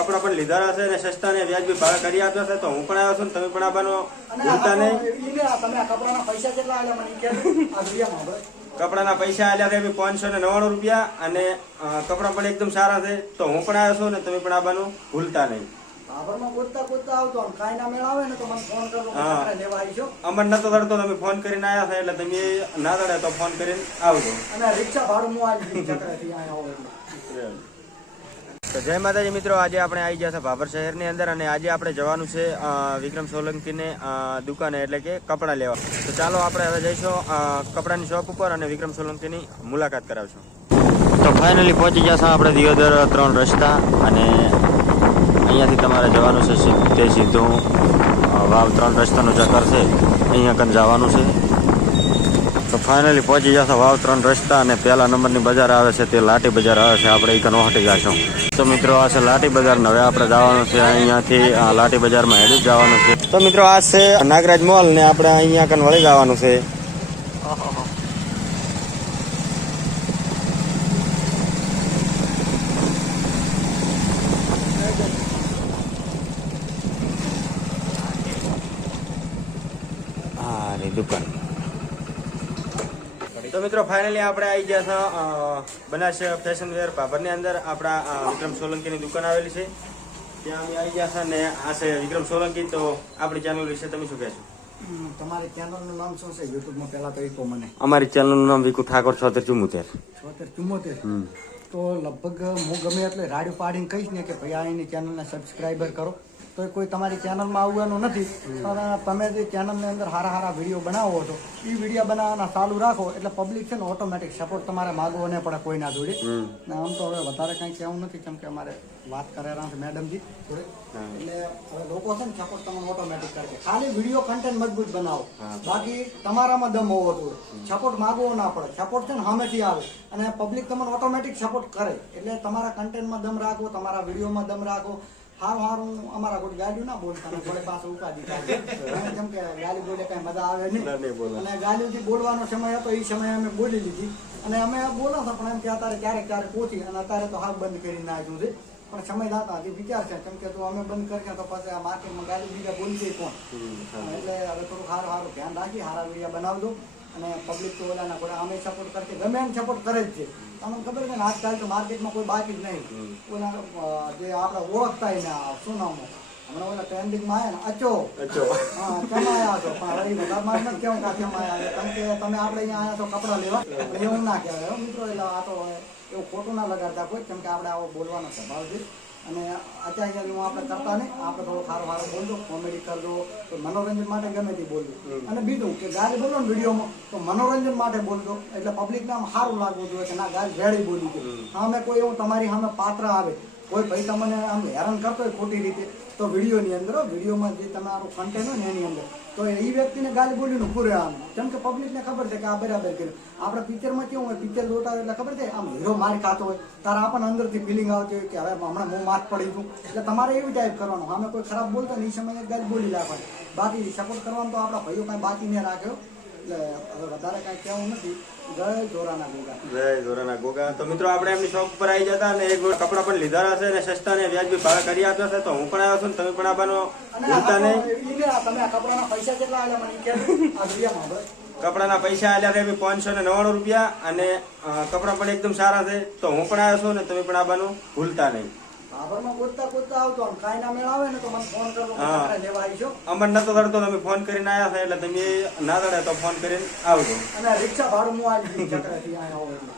કપડા પણ લીધા છે અને સસ્તા ને વ્યાજબી ભાવે કરી આપ્યા છે. તો હું પણ આવ્યો છું ને તમે પણ આવવાનું ભૂલતા નહીં. કપડાના પૈસા કેટલા આલ્યા મને કે આ વિડિયોમાં કપડાના પૈસા આલ્યા છે 599 રૂપિયા અને કપડા પણ એકદમ સારા છે. તો હું પણ આવ્યો છું ને તમે પણ આવવાનું ભૂલતા નહીં. બાબરમાં ગોતતા આવતો આમ કાઈ ના મેળ આવે ને તો મને ફોન કરજો, કપડા લેવા આવીશો. અમર નતો દડતો, તમે ફોન કરીને આવ્યા છે એટલે તમે ના દડે તો ફોન કરીને આવજો. અને રિક્ષા ભાડું હું આવી ચક્રથી આયા હોવ એટલે. તો જય માતાજી મિત્રો, આજે આપણે આવી ગયા છે ભાભર શહેરની અંદર અને આજે આપણે જવાનું છે વિક્રમ સોલંકીને દુકાને એટલે કે કપડાં લેવા. તો ચાલો આપણે હવે જઈશું કપડાની શોપ ઉપર અને વિક્રમ સોલંકીની મુલાકાત કરાવશું. તો ફાઇનલી પહોંચી ગયા છે આપણે દિયોદર 3 રસ્તા અને અહીંયાથી તમારે જવાનું છે તે સીધું વાવ 3 રસ્તાનો ચક્કર છે, અહીંયા કન જવાનું છે. તો ફાઇનલી પહોંચી જશે વાવ 3 રસ્તા અને પહેલા નંબરની બજાર આવે છે તે લાટી બજાર આવે છે. આપણે એ હટી જઈશું. તો મિત્રો આ છે લાટી બજાર ને હવે આપણે જવાનું છે અહીંયાથી લાટી બજારમાં હેડી જવાનું છે. તો મિત્રો આ છે નાગરાજ મોલ ને આપણે અહીંયા કન વળી જવાનું છે. હા રે દુકાન. તો મિત્રો ફાઇનલી આપણે આવી ગયા છે બનાસ ફેશન વેર ભાભરની અંદર. આપણા વિક્રમ સોલંકીની દુકાન આવેલી છે ત્યાં અમે આવી ગયા છે ને આ છે વિક્રમ સોલંકી. તો આપણી ચેનલ વિશે તમે શું કહેશો? તમારી ચેનલનું નામ શું છે યુટ્યુબમાં? પહેલા તો એ કહો મને. અમારી ચેનલનું નામ વિકુ ઠાકોર 7674. 74. તો લગભગ હું ગમે એટલે રાડિયો પાડીને કહીશ ને કે ભાઈ આ એની ચેનલને સબસ્ક્રાઈબર કરો. તો કોઈ તમારી ચેનલમાં આવવાનું નથી, પણ તમે જે ચેનલની અંદર સારા વિડીયો બનાવો છો એ વિડીયો બનાવવાના ચાલુ રાખો એટલે પબ્લિક છે ને ઓટોમેટિક સપોર્ટ તમારે માગવો નહીં પડે કોઈના જોડે. ને આમ તો હવે વધારે કંઈ કહેવું નથી કેમ કે અમારે વાત કરેલા છે મેડમજી જોડે, એટલે હવે લોકો છે ને સપોર્ટ તમને ઓટોમેટિક કરશે. ખાલી વિડીયો કન્ટેન્ટ મજબૂત બનાવો, બાકી તમારામાં દમ હોવો જોઈએ. સપોર્ટ માગવો ના પડે, સપોર્ટ છે ને સામેથી આવે અને પબ્લિક તમને ઓટોમેટિક સપોર્ટ કરે. એટલે તમારા કન્ટેન્ટમાં દમ રાખો, તમારા વિડીયોમાં દમ રાખો. સારું અમારા કોઈ ગાડીઓ ના બોલતા થોડે પાસે ઉપાધિ થાય કેમ કે ગાડી બોલે કઈ મજા આવે નહીં. અને ગાડીઓથી બોલવાનો સમય હતો એ સમયે અમે બોલી લીધી અને અમે બોલો છો પણ એમ કે અત્યારે ક્યારેક પહોંચી અને અત્યારે તો હાથ બંધ કરી નાખ્યું છે. પણ સમય દાતા હજી વિચાર છે કેમ કે તો અમે બંધ કરીએ તો પછી આ માર્કેટમાં ગાડી બીજા બોલતી કોણ. એટલે હવે થોડું સારું ધ્યાન રાખી સારા વિડીયો બનાવજો અને પબ્લિક તો ઓલાના કોઈ અમે સપોર્ટ કરશે, ગમે એમ સપોર્ટ કરે જ છે. તમને ખબર છે ને આજકાલ તો માર્કેટમાં કોઈ બાકી જ નહીં. ઓલા જે આપણે ઓળખતા ને શું નામ હમણાં ઓલા ટ્રેન્ડિંગમાં આવ્યા ને અચો હા કમાયા છો, પણ હવે બધા મારે નથી કેવું કે કમાયા કેમ કે તમે આપણે અહીંયા આવ્યા તો કપડાં લેવા એવું ના કહેવાય મિત્રો. એટલે આ તો એવું ખોટું ના લગાડતા કોઈ કેમ કે આપણે આવો બોલવાનો સ્વભાવ છે. અને અત્યારે હું આપણે કરતા નહીં, આપણે થોડું સારું બોલજો, કોમેડી કરજો, તો મનોરંજન માટે ગમે તે બોલજો. અને બીજું કે ગાડી બોલો ને વિડીયોમાં તો મનોરંજન માટે બોલજો એટલે પબ્લિકને આમ સારું લાગવું જોઈએ કે ના ગાડી વેડી બોલી છે. સામે કોઈ એવું તમારી સામે પાત્ર આવે, કોઈ ભાઈ તમને આમ હેરાન કરતો હોય ખોટી રીતે તો વિડીયોની અંદર વિડીયોમાં જે તમારું કન્ટેન્ટ હોય ને એની અંદર તો એ વ્યક્તિને ગાલી બોલીનું પૂરે આમ કેમ કે પબ્લિકને ખબર છે કે આ બરાબર કર્યું. આપણે પિક્ચરમાં કેવું હોય, પિક્ચર જોતા હોય એટલે ખબર છે આમ હીરો માર ખાતો હોય તારે આપણને અંદરથી ફિલિંગ આવતી હોય કે હવે હમણાં હું માર પડી છું. એટલે તમારે એવી ટાઈપ કરવાનું, સામે કોઈ ખરાબ બોલતો ને એ સમયે ગાલી બોલી રાખવાની. બાકી સપોર્ટ કરવાનું તો આપણા ભાઈઓ કાંઈ બાકી નહીં રાખ્યો. એટલે હવે વધારે કાંઈ કહેવું નથી. જય ધોરાના ગોગા. જય ધોરાના ગોગા. તો મિત્રો આપણે એમની શોપ પર આવી જતા અને એક કપડા પણ લીધા છે અને સસ્તા ને વ્યાજબી ભાવે કરી આપ્યા છે. તો હું પણ આવ્યો છું તમે પણ આવવાનું ભૂલતા નહીં. તમે આ કપડાના પૈસા કેટલા આલ્યા મને કે આ વિડીયોમાં કપડાના પૈસા આલ્યા છે 599 રૂપિયા અને કપડા પણ એકદમ સારા છે. તો હું પણ આવ્યો છું ને તમે પણ આવવાનું ભૂલતા નહીં. બાબરમાં ગોતતા આવતો આમ કાઈ ના મેળ આવે ને તો મને ફોન કરજો, કપડા લેવા આવીશો. અમર નતો દડતો, તમે ફોન કરીને આવ્યા છે એટલે તમે ના દડે તો ફોન કરીને આવજો. અને રિક્ષા ભાડું હું આવી ચક્રથી આયા હોવ એટલે.